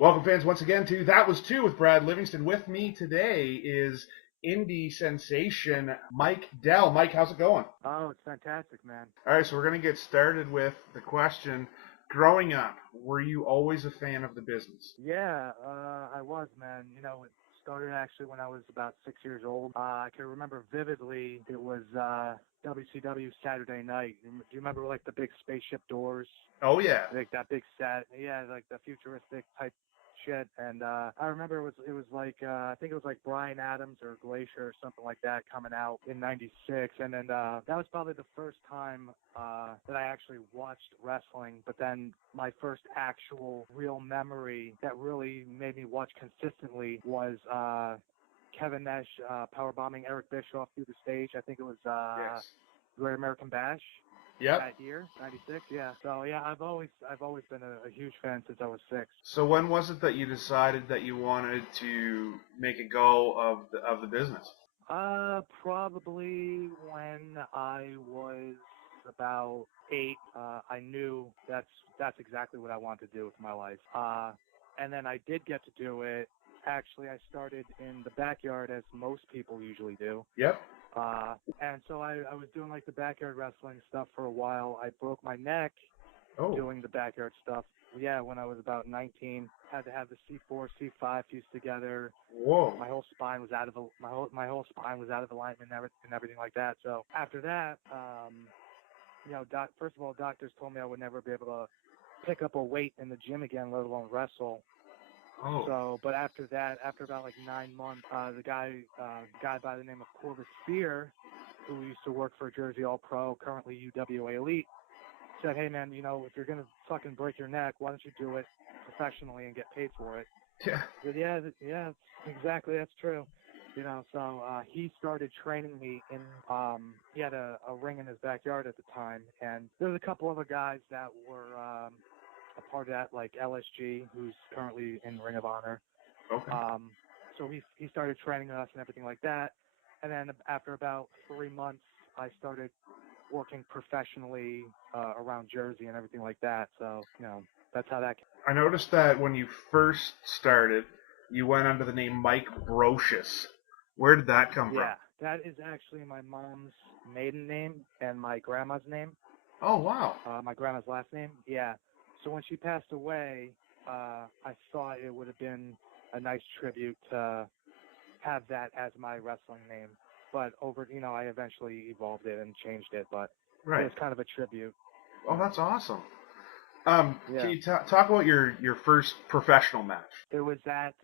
Welcome, fans, once again to That Was Two with Brad Livingston. With me today is indie sensation Mike Dell. Mike, how's it going? Oh, it's fantastic, man. All right, so we're going to get started with the question. Growing up, were you always a fan of the business? Yeah, I was, man. You know, it started actually when I was about 6 years old. I can remember vividly. It was WCW Saturday night. Do you remember like the big spaceship doors? Oh, yeah. Like that big set, yeah, like the futuristic type shit. And I remember it was like I think it was like Bryan Adams or Glacier or something like that coming out in '96, and then that was probably the first time that I actually watched wrestling. But then my first actual real memory that really made me watch consistently was Kevin Nash powerbombing Eric Bischoff through the stage. I think it was Yes. Great American Bash. Yep. That year, '96, yeah. So yeah, I've always been a huge fan since I was 6. So when was it that you decided that you wanted to make a go of the business? Probably when I was about 8. I knew that's exactly what I wanted to do with my life. And then I did get to do it. Actually, I started in the backyard, as most people usually do. Yep. And so I was doing like the backyard wrestling stuff for a while. I broke my neck doing the backyard stuff. Yeah, when I was about 19, had to have the C4, C5 fused together. Whoa. My whole spine was out of my whole spine was out of alignment and everything like that. So after that, you know, first of all, doctors told me I would never be able to pick up a weight in the gym again, let alone wrestle. Oh. So, but after that, after about like 9 months, the guy by the name of Corvus Spear, who used to work for Jersey All Pro, currently UWA Elite, said, "Hey man, you know, if you're gonna fucking break your neck, why don't you do it professionally and get paid for it?" Yeah. I said, yeah, exactly, that's true. You know, so he started training me in. He had a ring in his backyard at the time, and there was a couple other guys that were a part of that, like LSG, who's currently in Ring of Honor. Okay. So he started training us and everything like that. And then after about 3 months, I started working professionally around Jersey and everything like that. So, you know, that's how that came. I noticed that when you first started, you went under the name Mike Brocious. Where did that come from? Yeah, that is actually my mom's maiden name and my grandma's name. Oh, wow. My grandma's last name, yeah. So when she passed away, I thought it would have been a nice tribute to have that as my wrestling name. But I eventually evolved it and changed it, but Right. it was kind of a tribute. Oh, that's awesome. Yeah. Can you talk about your first professional match? It was at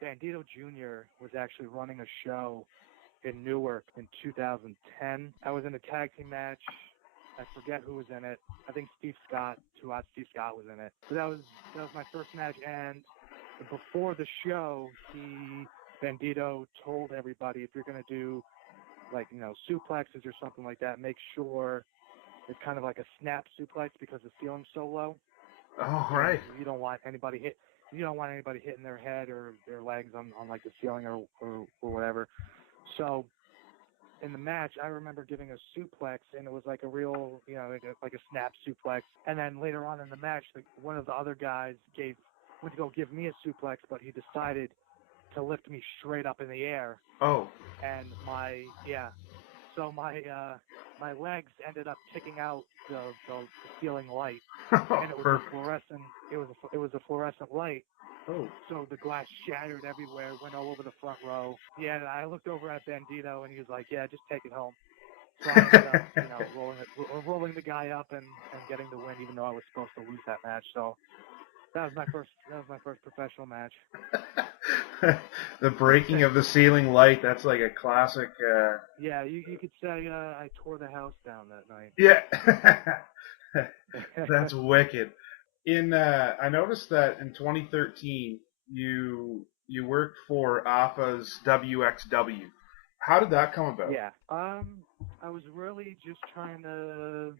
Bandito Jr. was actually running a show in Newark in 2010. I was in a tag team match. I forget who was in it. I think Steve Scott was in it. So that was my first match. And before the show, Bandito told everybody, if you're gonna do like, you know, suplexes or something like that, make sure it's kind of like a snap suplex because the ceiling's so low. Oh, right. You don't want anybody hitting their head or their legs on like the ceiling or whatever. So in the match, I remember giving a suplex, and it was like a real, you know, like a snap suplex. And then later on in the match, like, one of the other guys went to go give me a suplex, but he decided to lift me straight up in the air. Oh. And my legs ended up kicking out the ceiling light, and it was a fluorescent. It was a fluorescent light. Oh. So the glass shattered everywhere, went all over the front row. Yeah, and I looked over at Bandito, and he was like, "Yeah, just take it home." So I ended up, you know, rolling the guy up and getting the win, even though I was supposed to lose that match. So that was my first professional match. The breaking of the ceiling light, that's like a classic. Yeah, you could say I tore the house down that night. Yeah. That's wicked. I noticed that in 2013 you worked for AFA's WXW. How did that come about? Yeah. I was really just trying to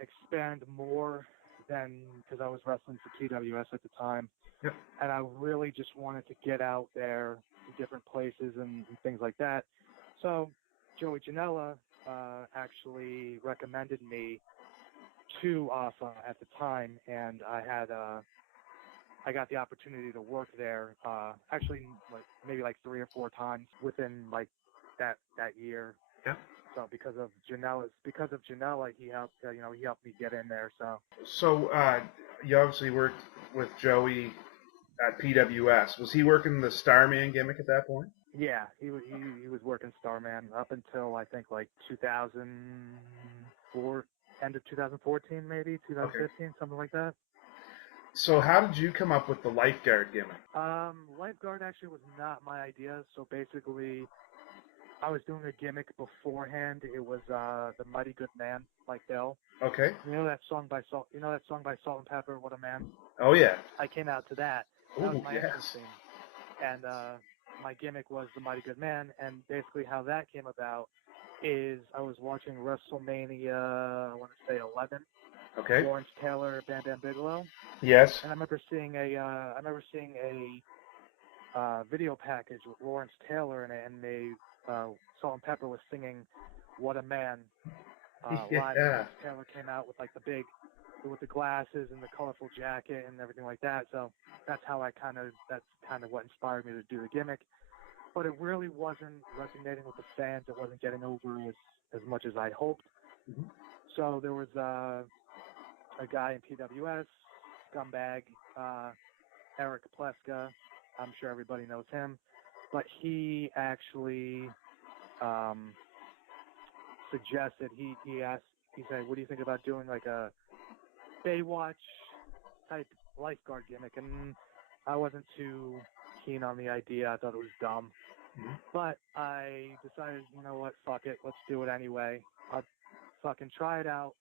expand more than, because I was wrestling for TWS at the time. Yep. And I really just wanted to get out there to different places and things like that. So Joey Janela actually recommended me to AFA at the time, and I had I got the opportunity to work there. Actually, maybe like 3 or 4 times within like that year. Yeah. So because of Janela, he helped he helped me get in there. So you obviously worked with Joey at PWS. Was he working the Starman gimmick at that point? Yeah, he was working Starman up until I think like 2004, end of 2014 maybe 2015, Okay. something like that. So how did you come up with the lifeguard gimmick? Lifeguard actually was not my idea. So basically, I was doing a gimmick beforehand. It was the Mighty Good Man, like Bill. Okay. You know that song by Salt and Pepper, What a Man? Oh yeah. I came out to that. That was my entrance Yes. theme. And my gimmick was the Mighty Good Man. And basically how that came about is I was watching WrestleMania, I want to say 11. Okay. Lawrence Taylor, Bam Bam Bigelow. Yes. And I remember seeing a video package with Lawrence Taylor in it, and Salt and Pepper was singing "What a Man" live. And Lawrence Taylor came out with like with the glasses and the colorful jacket and everything like that. So that's kind of what inspired me to do the gimmick. But it really wasn't resonating with the fans. It wasn't getting over as much as I hoped. Mm-hmm. So there was a guy in PWS, scumbag, Eric Pleska. I'm sure everybody knows him. But he actually suggested, he said, what do you think about doing like a Baywatch type lifeguard gimmick? And I wasn't too keen on the idea. I thought it was dumb. Mm-hmm. But I decided, you know what, fuck it, let's do it anyway. I'll fucking try it out,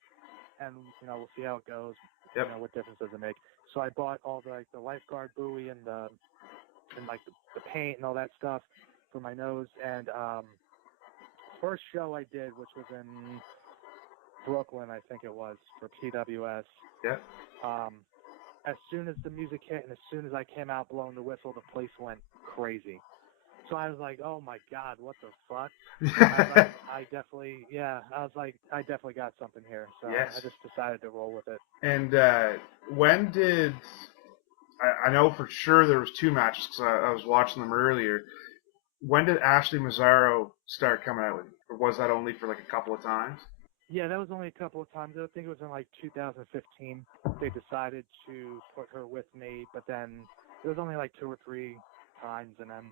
and we'll see how it goes. Yep. What difference does it make? So I bought all the lifeguard buoy and the paint and all that stuff for my nose. And first show I did, which was in Brooklyn, I think it was, for PWS. Yeah. As soon as the music hit and as soon as I came out blowing the whistle, the place went crazy. So I was like, oh my God, what the fuck? I definitely got something here. So yes. I just decided to roll with it. And when did, I know for sure there was 2 matches because I was watching them earlier. When did Ashley Mazzaro start coming out with you? Or was that only for like a couple of times? Yeah, that was only a couple of times. I think it was in like 2015. They decided to put her with me, but then it was only like 2 or 3 times, and then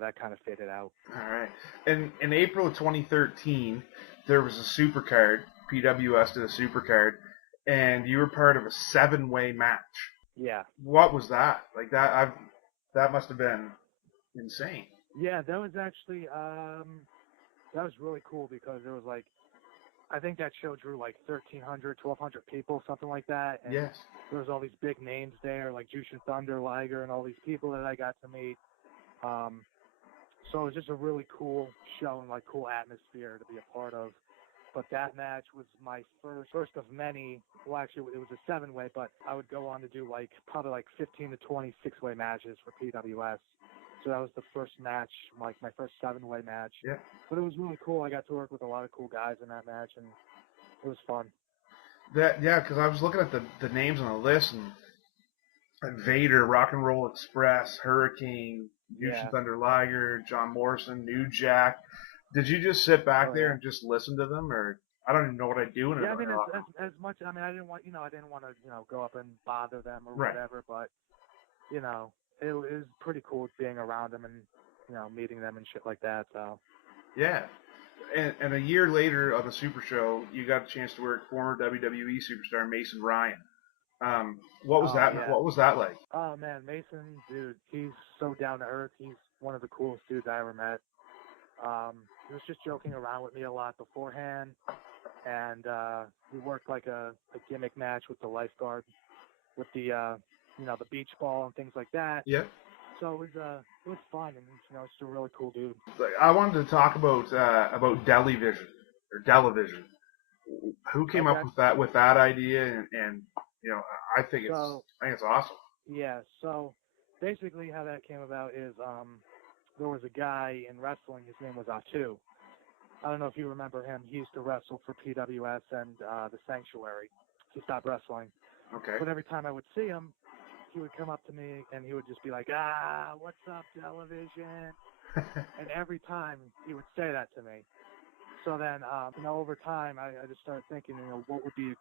that kind of faded out. All right. And in April of 2013, there was a supercard. PWS did a supercard, and you were part of a 7-way match. Yeah. What was that? Like that? That must have been insane. Yeah, that was actually that was really cool because there was like, I think that show drew like 1,300, 1,200 people, something like that. And yes. There was all these big names there, like Jushin Thunder, Liger, and all these people that I got to meet. So it was just a really cool show and like cool atmosphere to be a part of. But that match was my first of many. Well, actually, it was a 7-way, but I would go on to do probably 15 to 20 6-way matches for PWS. So that was the first match, like my first 7-way match. Yeah. But it was really cool. I got to work with a lot of cool guys in that match, and it was fun. Because I was looking at the names on the list, and Vader, Rock and Roll Express, Hurricane, Jushin Thunder Liger, John Morrison, New Jack. Did you just sit back there and just listen to them, or I don't even know what I'd do in it. Yeah, I mean, as much. I mean, I didn't want to go up and bother them or whatever, but it was pretty cool being around them and meeting them and shit like that. So. Yeah. And a year later on the Super Show, you got a chance to work former WWE superstar Mason Ryan. What was that? Yeah. What was that like? Oh man, Mason, dude, he's so down to earth. He's one of the coolest dudes I ever met. He was just joking around with me a lot beforehand, and we worked like a gimmick match with the lifeguard, with the the beach ball and things like that. Yeah. So it was fun, and it's a really cool dude. I wanted to talk about Delevision or Delevision. Who came up with that idea, and I think it's awesome. Yeah. So basically, how that came about is there was a guy in wrestling. His name was Atu. I don't know if you remember him. He used to wrestle for PWS and the Sanctuary. He stopped wrestling. Okay. But every time I would see him, he would come up to me and he would just be like, what's up, Delevision? And every time he would say that to me. So then, over time, I just started thinking, what would be a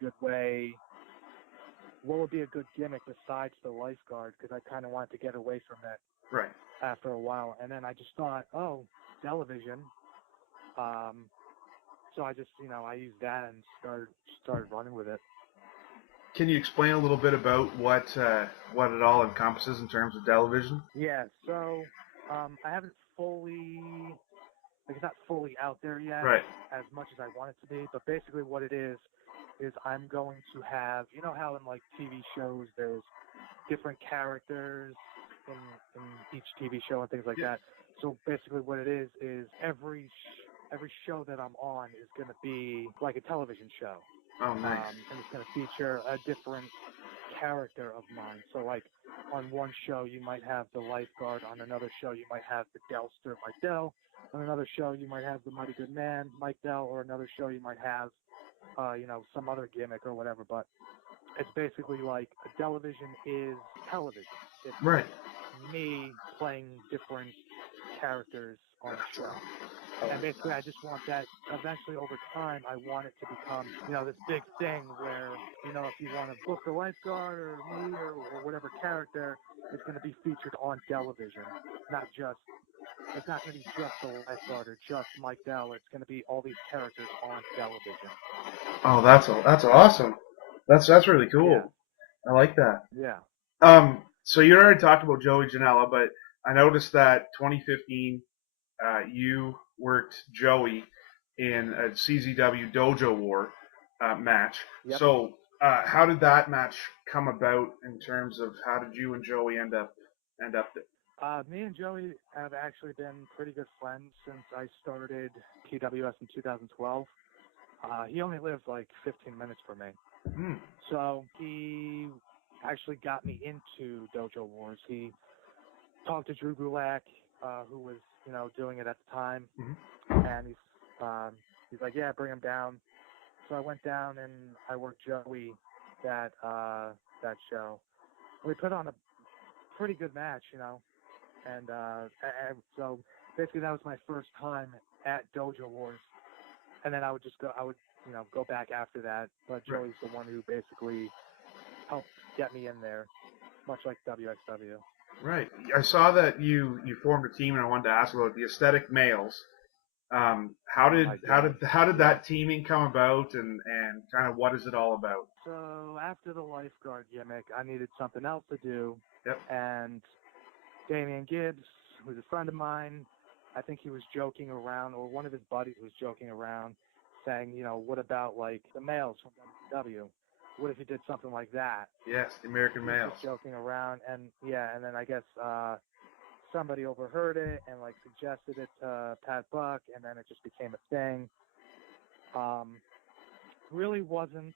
good gimmick besides the lifeguard? Because I kind of wanted to get away from it. Right. After a while, and then I just thought, Delevision. So I just, I used that and started running with it. Can you explain a little bit about what it all encompasses in terms of Delevision? Yeah. So I haven't it's not fully out there yet, right, as much as I want it to be. But basically, what it is I'm going to have, how in like TV shows there's different characters in each TV show and things like that. So basically, what it is every show that I'm on is going to be like a television show. Oh, nice. And it's going to feature a different character of mine. So like on one show you might have the lifeguard, on another show you might have the Delster, Mike Dell, on another show you might have the Mighty Good Man, Mike Dell, or another show you might have some other gimmick or whatever. But it's basically like Delevision is television. It's right. Me playing different characters on the show. And basically, I just want that, eventually over time, I want it to become, this big thing where, if you want to book a lifeguard or me or whatever character, it's going to be featured on television. It's not going to be just the lifeguard or just Mike Dell. It's going to be all these characters on television. Oh, that's awesome. That's really cool. Yeah. I like that. Yeah. So you already talked about Joey Janela, but I noticed that 2015, you worked Joey in a CZW Dojo War match. Yep. So how did that match come about in terms of how did you and Joey end up there? Me and Joey have actually been pretty good friends since I started PWS in 2012. He only lives like 15 minutes from me. So he actually got me into Dojo Wars. He talked to Drew Gulak, who was, doing it at the time, and he's like, yeah, bring him down. So I went down and I worked Joey that show. We put on a pretty good match, and so basically that was my first time at Dojo Wars, and then I would go back after that. But Joey's the one who basically helped get me in there, much like WXW. Right. I saw that you formed a team, and I wanted to ask about the Aesthetic Males. How did that teaming come about, and kind of what is it all about? So after the lifeguard gimmick, I needed something else to do. Yep. And Damian Gibbs, who's a friend of mine, I think he was joking around, or one of his buddies was joking around, saying, what about like the males from WCW? What if you did something like that? Yes, the American Males. Just joking around, and then I guess somebody overheard it and like suggested it to Pat Buck, and then it just became a thing. Really wasn't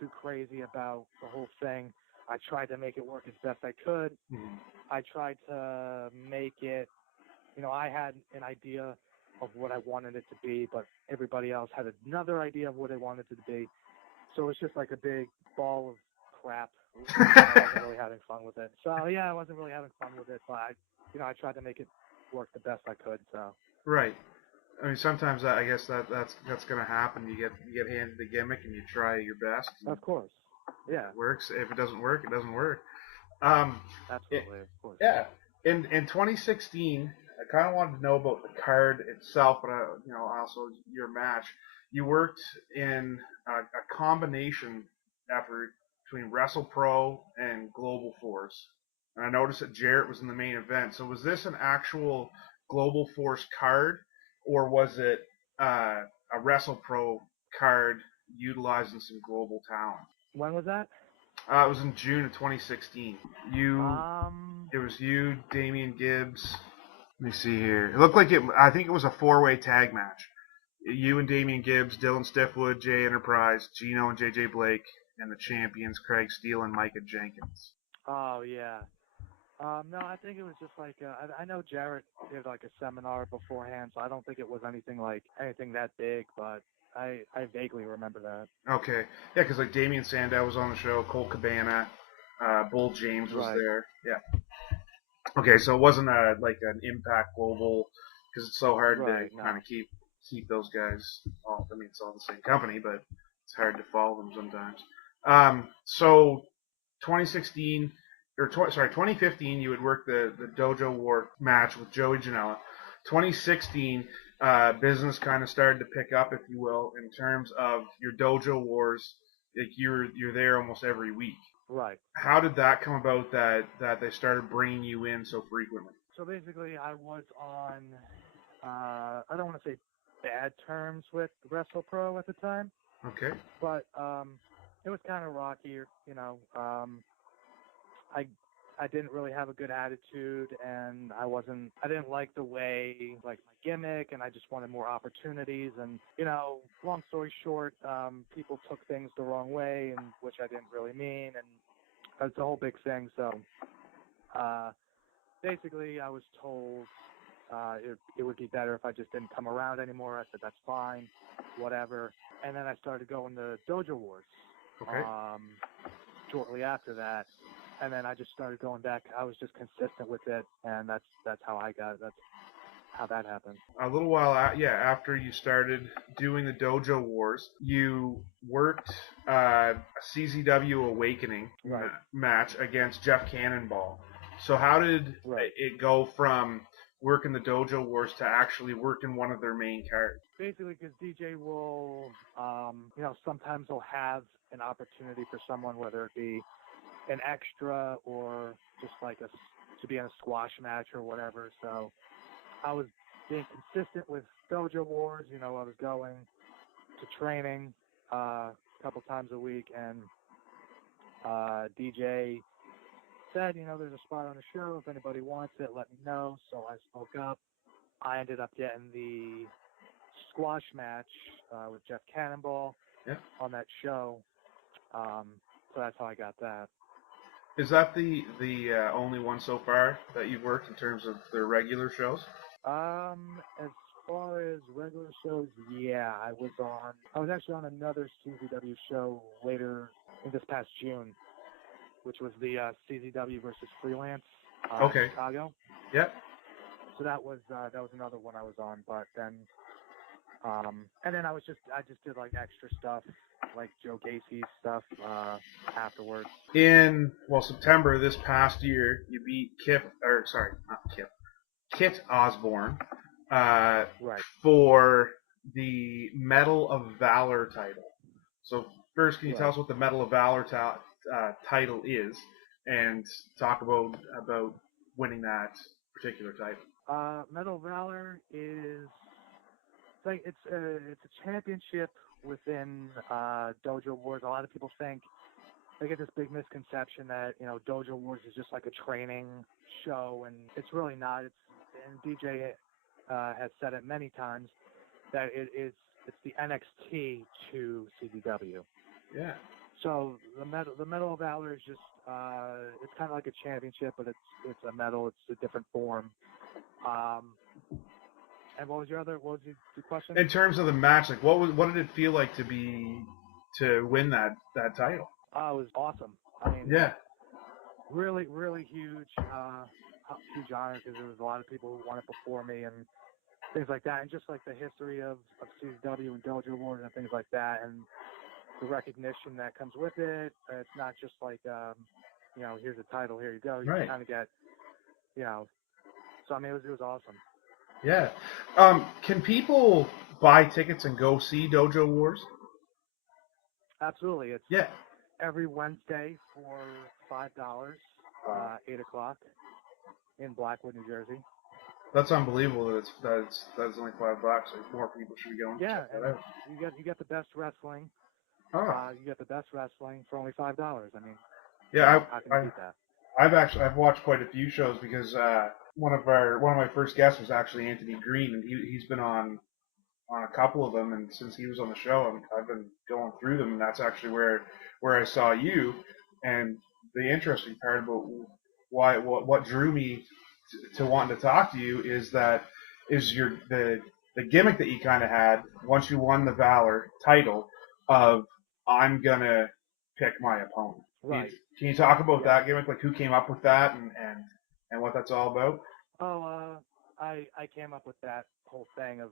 too crazy about the whole thing. I tried to make it work as best I could. Mm-hmm. I tried to make it, I had an idea of what I wanted it to be, but everybody else had another idea of what they wanted it to be. So it's just like a big ball of crap. I wasn't really having fun with it. So yeah, I wasn't really having fun with it, but I tried to make it work the best I could. So right. I mean, sometimes I guess that's going to happen. You get handed the gimmick and you try your best. Of course. Yeah. It works. If it doesn't work, it doesn't work. Absolutely, of course. Yeah. In 2016, I kind of wanted to know about the card itself, but also your match. You worked in a combination effort between WrestlePro and Global Force, and I noticed that Jarrett was in the main event. So was this an actual Global Force card, or was it a WrestlePro card utilizing some global talent? When was that? It was in June of 2016. It was you, Damian Gibbs. Let me see here. It looked like I think it was a 4-way tag match. You and Damian Gibbs, Dylan Stiffwood, Jay Enterprise, Gino and JJ Blake, and the champions Craig Steele and Micah Jenkins. Oh yeah. No, I think it was just like I know Jarrett did like a seminar beforehand, so I don't think it was anything that big. But I vaguely remember that. Okay. Yeah, because like Damian Sandow was on the show, Cole Cabana, Bull James was Right. there. Yeah. Okay, so it wasn't like an Impact Global because it's so hard to No. kind of keep those guys. Well, I mean, it's all the same company, but it's hard to follow them sometimes. So 2016 or 2015, you had worked the Dojo War match with Joey Janela. 2016, business kind of started to pick up, if you will, in terms of your Dojo Wars. Like you're there almost every week. Right. How did that come about that they started bringing you in so frequently? So basically, I was on, I don't want to say bad terms with WrestlePro at the time. Okay. But it was kind of rocky, you know. I didn't really have a good attitude, and I didn't like the way, like, my gimmick, and I just wanted more opportunities. And, you know, long story short, people took things the wrong way, and which I didn't really mean, and it's a whole big thing. So basically, I was told it would be better if I just didn't come around anymore. I said, that's fine, whatever. And then I started going to Dojo Wars. Okay. Shortly after that, and then I just started going back. I was just consistent with it, and that's how that happened. A little while after you started doing the Dojo Wars, you worked a CZW Awakening match against Jeff Cannonball. So how did it go from working the Dojo Wars to actually working one of their main cards? Basically, because DJ will, sometimes he'll have an opportunity for someone, whether it be an extra or just like to be in a squash match or whatever. So I was being consistent with Dojo Wars. You know, I was going to training a couple times a week, and DJ said, you know, there's a spot on the show. If anybody wants it, let me know. So I spoke up. I ended up getting the squash match with Jeff Cannonball on that show. So that's how I got that. Is that the only one so far that you've worked in terms of their regular shows? As far as regular shows, yeah, I was actually on another CZW show later in this past June, which was the CZW versus Freelance in Chicago. Yep. So that was another one I was on, but then and then I just did like extra stuff, like Joe Gacy's stuff afterwards. In September this past year, you beat Kit Osborne for the Medal of Valor title. So first, can you tell us what the Medal of Valor title is, and talk about winning that particular title? Medal of Valor is it's a championship within Dojo Wars. A lot of people they get this big misconception that, you know, Dojo Wars is just like a training show, and it's really not. And DJ has said it many times that it's the NXT to CZW. Yeah. So the Medal of Valor is just it's kind of like a championship, but it's a medal. It's a different form. And what was your question? In terms of the match, like what did it feel like to win that title? It was awesome. I mean, really, really huge honor, because there was a lot of people who won it before me and things like that, and just like the history of CZW and Dojo Wars and things like that, and the recognition that comes with it. It's not just like here's a title, here you go. You kind of get, So I mean, it was awesome. Yeah. Can people buy tickets and go see Dojo Wars? Absolutely. It's every Wednesday for $5, 8 o'clock in Blackwood, New Jersey. That's unbelievable. That's only $5. Like, more people should be going. Yeah, and you get the best wrestling. You get the best wrestling for only $5. I mean, how can you beat that? I've watched quite a few shows because one of my first guests was actually Anthony Green, and he's been on a couple of them, and since he was on the show, I've been going through them, and that's actually where I saw you. And the interesting part about what drew me to wanting to talk to you is the the gimmick that you kind of had once you won the Valor title of I'm gonna pick my opponent. Right. Can you talk about that gimmick? Like who came up with that and what that's all about? Oh, I came up with that whole thing of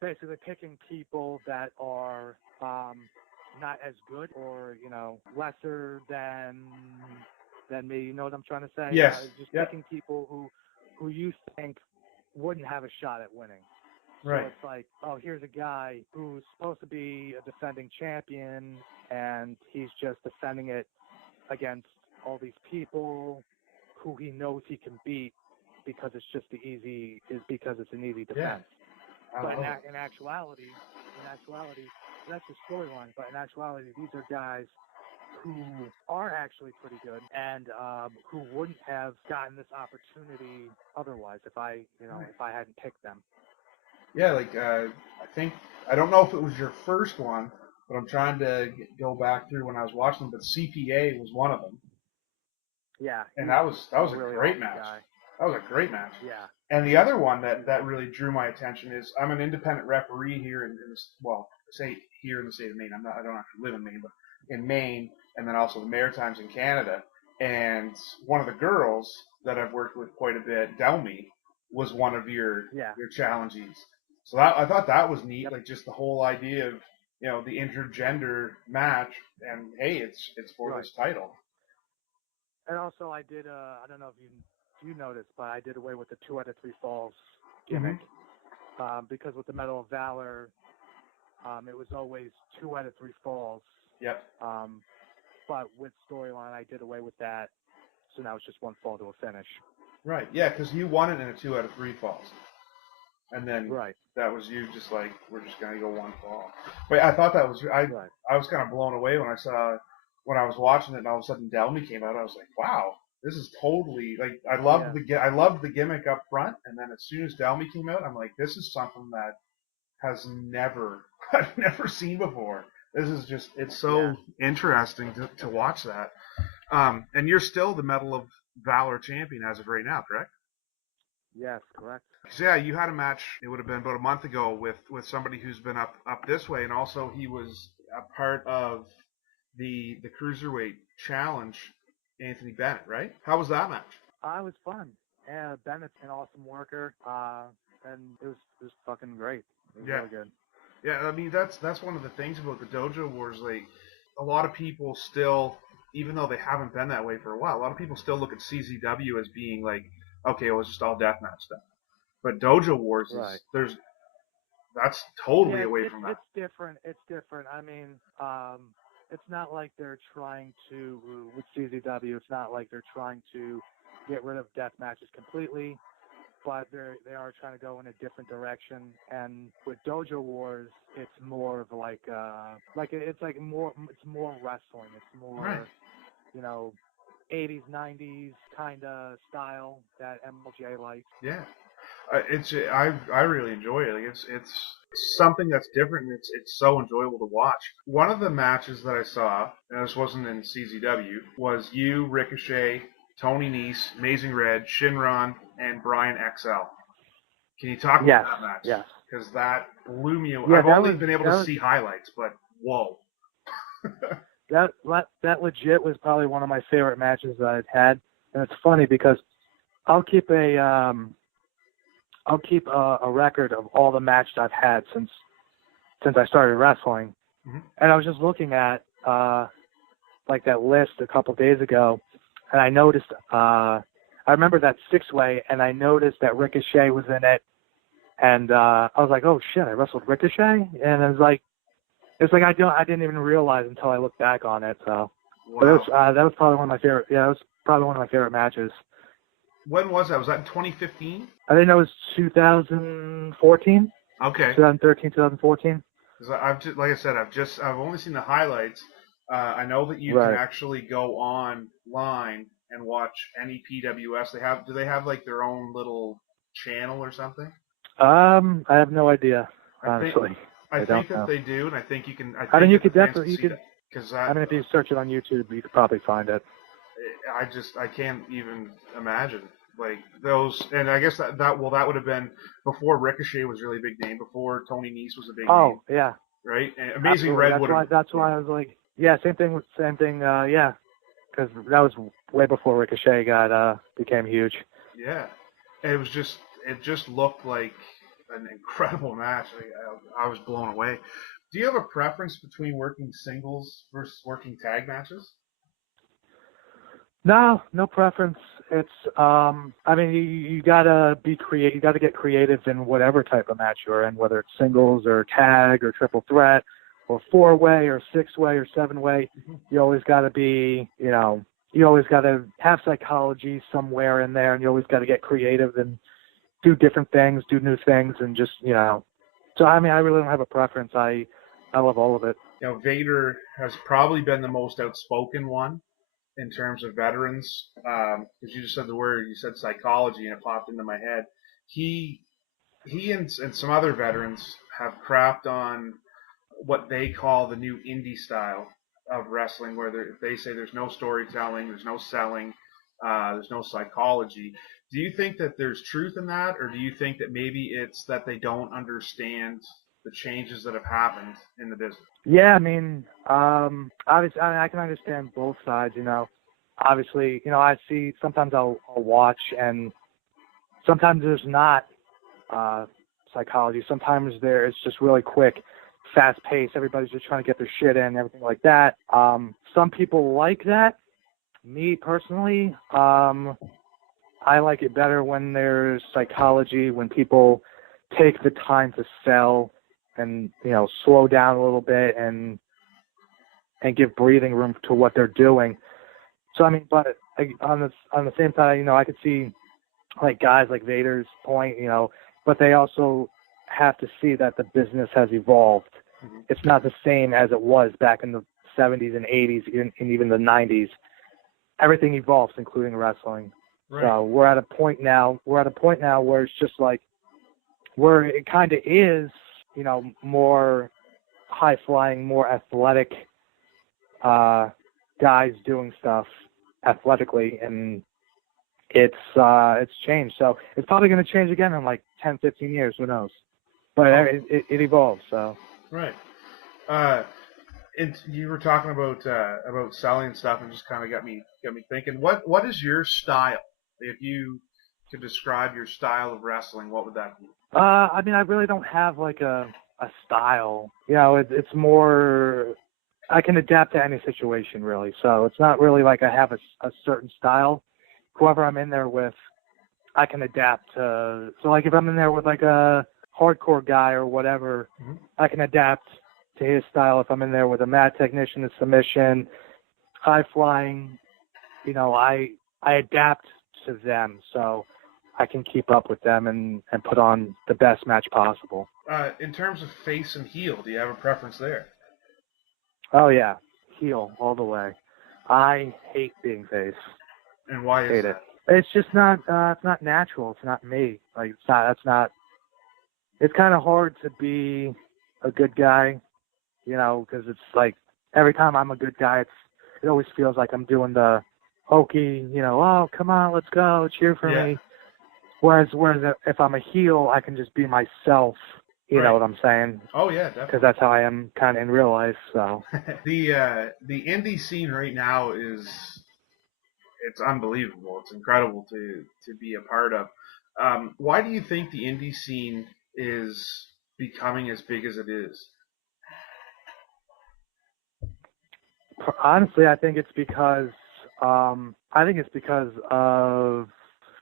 basically picking people that are not as good or lesser than me. You know what I'm trying to say? Yes. Just picking people who you think wouldn't have a shot at winning. Right. So it's like, oh, here's a guy who's supposed to be a defending champion, and he's just defending it against all these people who he knows he can beat because it's an easy defense. Yeah. But in actuality, that's the storyline. But in actuality, these are guys who are actually pretty good and who wouldn't have gotten this opportunity otherwise if I hadn't picked them. Yeah, like I don't know if it was your first one, but I'm trying to go back through when I was watching them. But CPA was one of them. Yeah, and that was a really great awesome match. guy. That was a great match. Yeah. And the other one that really drew my attention is I'm an independent referee here in say here in the state of Maine. I don't actually live in Maine, but in Maine, and then also the Maritimes in Canada. And one of the girls that I've worked with quite a bit, Delmy, was one of your challengees. So I thought that was neat, like just the whole idea of the intergender match, and hey, it's for this title. And also, I did. I don't know if you noticed, but I did away with the 2 out of 3 falls gimmick because with the Medal of Valor, it was always 2 out of 3 falls. Yep. But with storyline, I did away with that, so now it's just 1 fall to a finish. Right. Yeah, because you won it in a 2 out of 3 falls, and then that was you just like we're just gonna go 1 fall. But I thought that was I was kind of blown away when I was watching it, and all of a sudden Delmy came out. I was like, wow, this is totally like I loved the gimmick up front, and then as soon as Delmy came out, I'm like, this is something that I've never seen before. This is just it's so interesting to watch that. And you're still the Medal of Valor champion as of right now, correct? Yes, correct. So yeah, you had a match. It would have been about a month ago with somebody who's been up this way, and also he was a part of the Cruiserweight Challenge, Anthony Bennett, right? How was that match? It was fun. Yeah, Bennett's an awesome worker, and it was fucking great. It was really good. Yeah, I mean that's one of the things about the Dojo Wars. Like a lot of people still, even though they haven't been that way for a while, a lot of people still look at CZW as being like, okay, it was just all deathmatch stuff. But Dojo Wars that's totally away from that. It's different. I mean, it's not like they're trying to, with CZW, it's not like they're trying to get rid of death matches completely, but they are trying to go in a different direction. And with Dojo Wars, it's more of it's more wrestling. It's more, 80s, 90s kind of style that MLJ likes. Yeah. I really enjoy it. Like it's something that's different. And it's so enjoyable to watch. One of the matches that I saw, and this wasn't in CZW, was you, Ricochet, Tony Nese, Amazing Red, Shinron, and Brian XL. Can you talk about that match? Yes. Because that blew me away. I've only been able to see highlights, but whoa. That legit was probably one of my favorite matches that I've had, and it's funny because I'll keep a record of all the matches I've had since I started wrestling. Mm-hmm. And I was just looking at that list a couple days ago, and I noticed I remember that 6-way, and I noticed that Ricochet was in it, and I was like, oh shit, I wrestled Ricochet, and it was like I didn't even realize until I looked back on it. So wow. But that was probably one of my favorite. Yeah, that was probably one of my favorite matches. When was that? Was that in 2015? I think that was 2014. Okay. 2013, 2014. I've only seen the highlights. I know that you can actually go online and watch any PWS. Do they have like their own little channel or something? I have no idea, honestly. I think that they do, and I think you can. I mean, you could definitely. Because if you search it on YouTube, you could probably find it. I can't even imagine. Like those, and I guess that would have been before Ricochet was really a big name, before Tony Nese was a big name. Oh, yeah. Right? And Amazing Absolutely. Red would have. That's why I was like, yeah, same thing, yeah. Because that was way before Ricochet became huge. Yeah. And it just looked like an incredible match. I was blown away. Do you have a preference between working singles versus working tag matches? No preference. It's I mean you gotta be creative. You gotta get creative in whatever type of match you're in, whether it's singles or tag or triple threat or 4-way or 6-way or 7-way. You always gotta be, you always gotta have psychology somewhere in there, and you always gotta get creative and do different things, do new things, and just So I mean, I really don't have a preference. I love all of it. Vader has probably been the most outspoken one in terms of veterans, because you just said the word, you said psychology, and it popped into my head. He and some other veterans have crapped on what they call the new indie style of wrestling, where they say there's no storytelling, there's no selling, there's no psychology. Do you think that there's truth in that, or do you think that maybe it's that they don't understand the changes that have happened in the business? Yeah, I mean, obviously, I can understand both sides. Obviously, I see. Sometimes I'll watch, and sometimes there's not psychology. Sometimes it's just really quick, fast paced. Everybody's just trying to get their shit in, everything like that. Some people like that. Me personally, I like it better when there's psychology, when people take the time to sell and slow down a little bit and give breathing room to what they're doing. So I mean, but on the same side, I could see like guys like Vader's point, but they also have to see that the business has evolved. Mm-hmm. It's not the same as it was back in the 70s and 80s and even the 90s. Everything evolves, including wrestling. Right. So we're at a point now where it's just like where it kind of is, more high flying, more athletic guys doing stuff athletically, and it's changed. So it's probably going to change again in like 10, 15 years. Who knows? But it evolves. So right. You were talking about selling stuff, and just kind of got me thinking. What is your style? If you could describe your style of wrestling, what would that be? I mean, I really don't have like a style. It's more I can adapt to any situation really. So it's not really like I have a certain style. Whoever I'm in there with, I can adapt to. So like if I'm in there with like a hardcore guy or whatever, mm-hmm. I can adapt to his style. If I'm in there with a mat technician, a submission, high flying, I adapt to them so I can keep up with them and put on the best match possible. In terms of face and heel, do you have a preference there? Oh yeah, heel all the way. I hate being face. And why is that? It's just not. It's not natural. It's not me. Like it's not. That's not. It's kind of hard to be a good guy, because it's like every time I'm a good guy, it always feels like I'm doing the hokey, oh come on, let's go, cheer for me. Whereas if I'm a heel, I can just be myself. You know what I'm saying? Oh yeah, definitely. Because that's how I am kind of in real life. So the indie scene right now it's unbelievable. It's incredible to be a part of. Why do you think the indie scene is becoming as big as it is? Honestly, I think it's because of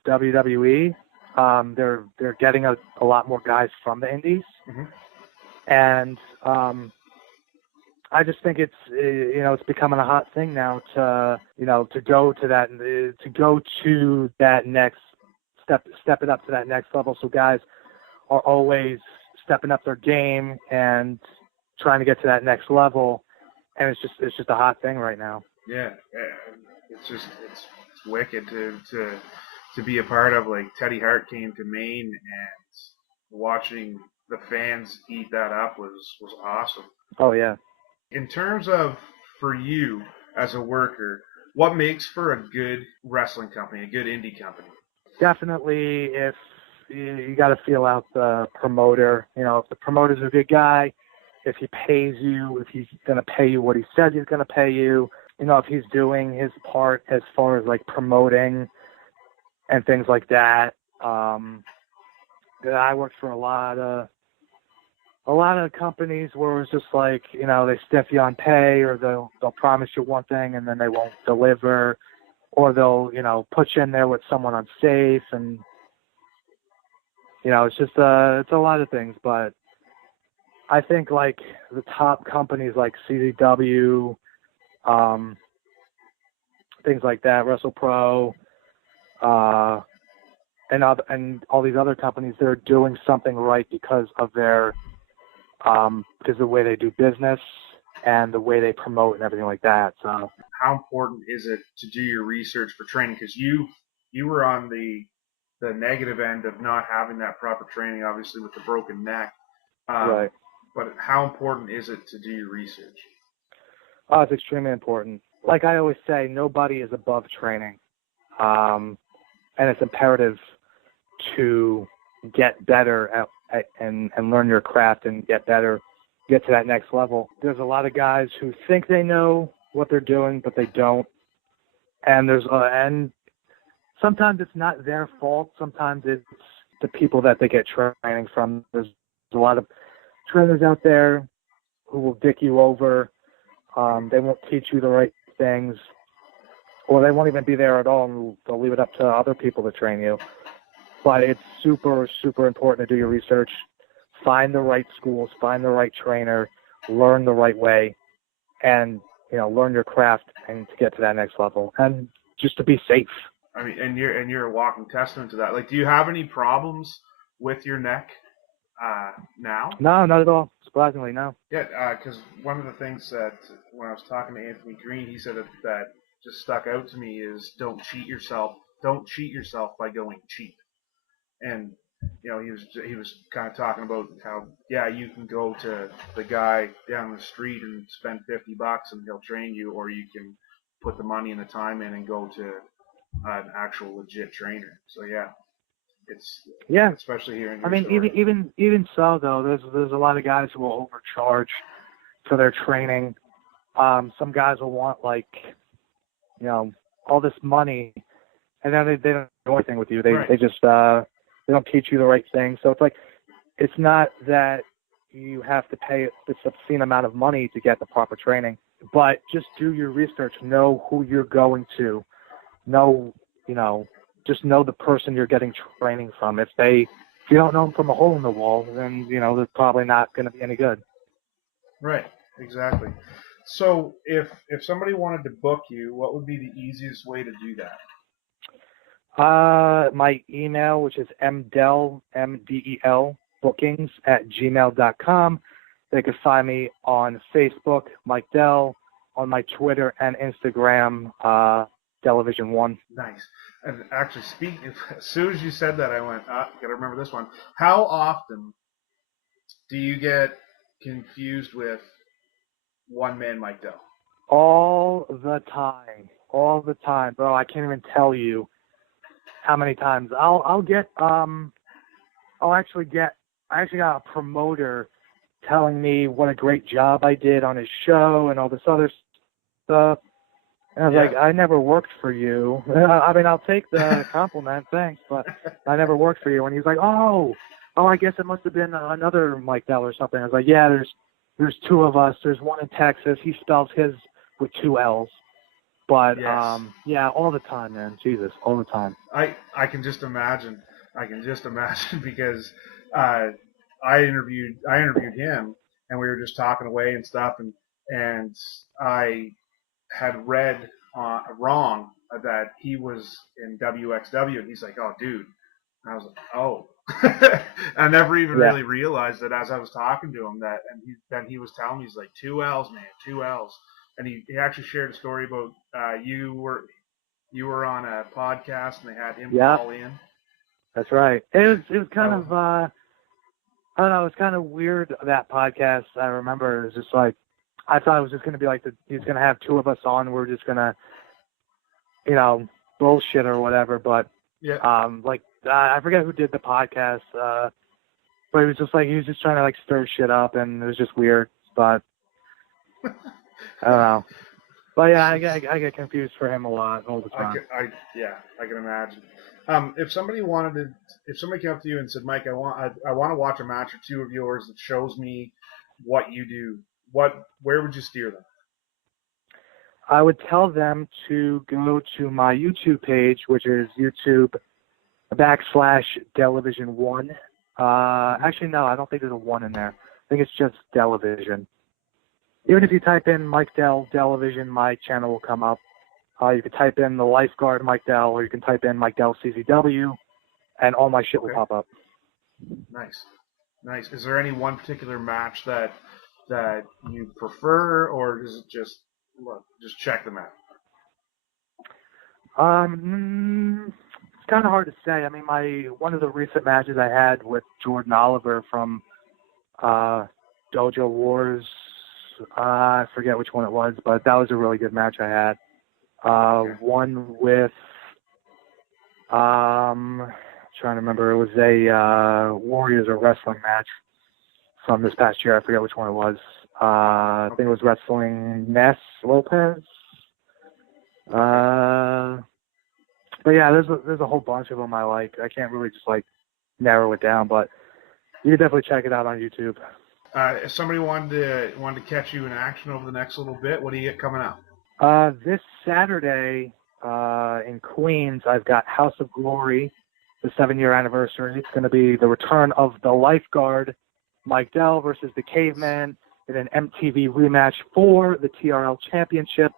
WWE. They're getting a lot more guys from the indies, mm-hmm. and I just think it's becoming a hot thing now to go to that next step it up to that next level. So guys are always stepping up their game and trying to get to that next level, and it's just a hot thing right now. Yeah, it's wicked to be a part of. Like Teddy Hart came to Maine, and watching the fans eat that up was awesome. Oh yeah. In terms of, for you as a worker, what makes for a good wrestling company, a good indie company? definitely if you got to feel out the promoter. You know, if the promoter's a good guy, if he pays you, if he's going to pay you what he says he's going to pay you, you know, if he's doing his part as far as like promoting and things like that. I worked for a lot of companies where it's just like, you know, they stiff you on pay, or they'll promise you one thing and then they won't deliver, or they'll, you know, put you in there with someone unsafe, and you know, it's just it's a lot of things. But I think like the top companies like CZW, things like that, WrestlePro, and all these other companies, they're doing something right because of their because of the way they do business and the way they promote and everything like that. So, how important is it to do your research for training? Because you were on the negative end of not having that proper training, obviously with the broken neck. Right. But how important is it to do your research? Oh, it's extremely important. Like I always say, nobody is above training, and it's imperative to get better and learn your craft and get better, get to that next level. There's a lot of guys who think they know what they're doing, but they don't. And and sometimes it's not their fault. Sometimes it's the people that they get training from. There's a lot of trainers out there who will dick you over. They won't teach you the right things, or they won't even be there at all, and they'll leave it up to other people to train you. But it's super, super important to do your research, find the right schools, find the right trainer, learn the right way, and, you know, learn your craft and to get to that next level, and just to be safe. I mean, and you're a walking testament to that. Like, do you have any problems with your neck now? No, not at all. Surprisingly, no. Yeah, because one of the things that when I was talking to Anthony Green, he said that just stuck out to me is don't cheat yourself. Don't cheat yourself by going cheap. And you know, he was kind of talking about how, yeah, you can go to the guy down the street and spend $50 and he'll train you, or you can put the money and the time in and go to an actual legit trainer. So yeah, especially here in your story. even so though, there's a lot of guys who will overcharge for their training. Some guys will want, like, you know, all this money, and then they don't do anything with you. They just they don't teach you the right thing. So it's like, it's not that you have to pay this obscene amount of money to get the proper training, but just do your research. Know who you're going to. Know, you know, just know the person you're getting training from. If you don't know them from a hole in the wall, then, you know, they're probably not going to be any good. Right. Exactly. So if somebody wanted to book you, what would be the easiest way to do that? My email, which is mdel, MDEL, bookings@gmail.com. They could find me on Facebook, Mike Dell, on my Twitter and Instagram, Delevision 1. Nice. And actually, as soon as you said that, I went, got to remember this one. How often do you get confused with one man Mike Dell? All the time, bro. I can't even tell you how many times I actually got a promoter telling me what a great job I did on his show and all this other stuff. And I was like, I never worked for you. I mean, I'll take the compliment, thanks, but I never worked for you. And he was like, oh, I guess it must have been another Mike Dell or something. I was like, yeah, there's two of us. There's one in Texas. He spells his with 2 L's. But, yeah, all the time, man. Jesus, all the time. I can just imagine. Because I interviewed him, and we were just talking away and stuff, and I had read wrong that he was in WXW, and he's like, oh, dude. And I was like, oh. I never even really realized that as I was talking to him, then he was telling me, he's like, 2 L's, man, 2 L's. And he actually shared a story about you were on a podcast and they had him call in. That's right. It was kind of I don't know, it was kind of weird, that podcast. I remember it was just like, I thought it was just going to be like he's going to have 2 of us on. We're just going to, you know, bullshit or whatever. But Yeah. I forget who did the podcast, but he was just trying to like stir shit up, and it was just weird. But I don't know. But yeah, I get confused for him a lot all the time. I can imagine. If somebody came up to you and said, Mike, I want to watch a match or two of yours that shows me what you do, where would you steer them? I would tell them to go to my YouTube page, which is YouTube.com/Delevision1. Actually, no, I don't think there's a 1 in there. I think it's just Delevision. Even if you type in Mike Dell Delevision, my channel will come up. You can type in the lifeguard Mike Dell, or you can type in Mike Dell CZW, and all my shit will pop up. Nice. Is there any one particular match that you prefer, or is it just check them out? It's kind of hard to say. I mean, one of the recent matches I had with Jordan Oliver from Dojo Wars, I forget which one it was, but that was a really good match I had. One with, trying to remember, it was a Warriors or wrestling match from this past year. I forget which one it was. I think it was wrestling Ness Lopez. But yeah, there's a whole bunch of them I like. I can't really just like narrow it down, but you can definitely check it out on YouTube. If somebody wanted to catch you in action over the next little bit, what do you get coming up? This Saturday in Queens, I've got House of Glory, the 7-year anniversary. It's going to be the return of the lifeguard, Mike Dell, versus the Caveman in an MTV rematch for the TRL Championship.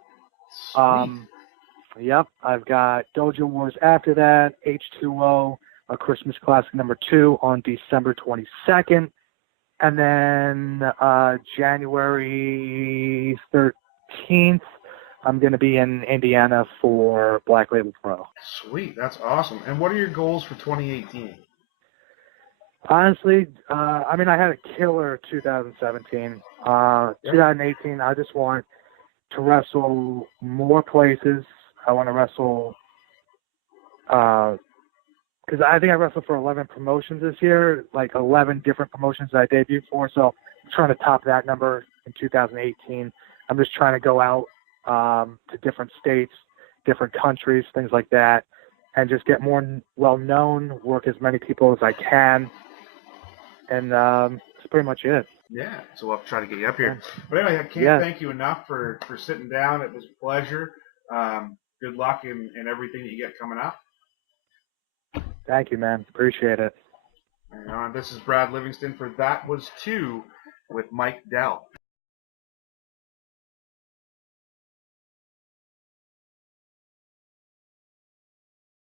Yep, I've got Dojo Wars after that, H2O, a Christmas Classic #2 on December 22nd. And then January 13th, I'm going to be in Indiana for Black Label Pro. Sweet, that's awesome. And what are your goals for 2018? Honestly, I mean, I had a killer 2017. 2018, I just want to wrestle more places. I want to wrestle, because I think I wrestled for 11 promotions this year, like 11 different promotions that I debuted for. So I'm trying to top that number in 2018. I'm just trying to go out to different states, different countries, things like that, and just get more well-known, work as many people as I can. And that's pretty much it. Yeah, so we'll have to try to get you up here. But anyway, I can't thank you enough for sitting down. It was a pleasure. Good luck in everything that you get coming up. Thank you, man. Appreciate it. This is Brad Livingston for That Was Two with Mike Dell.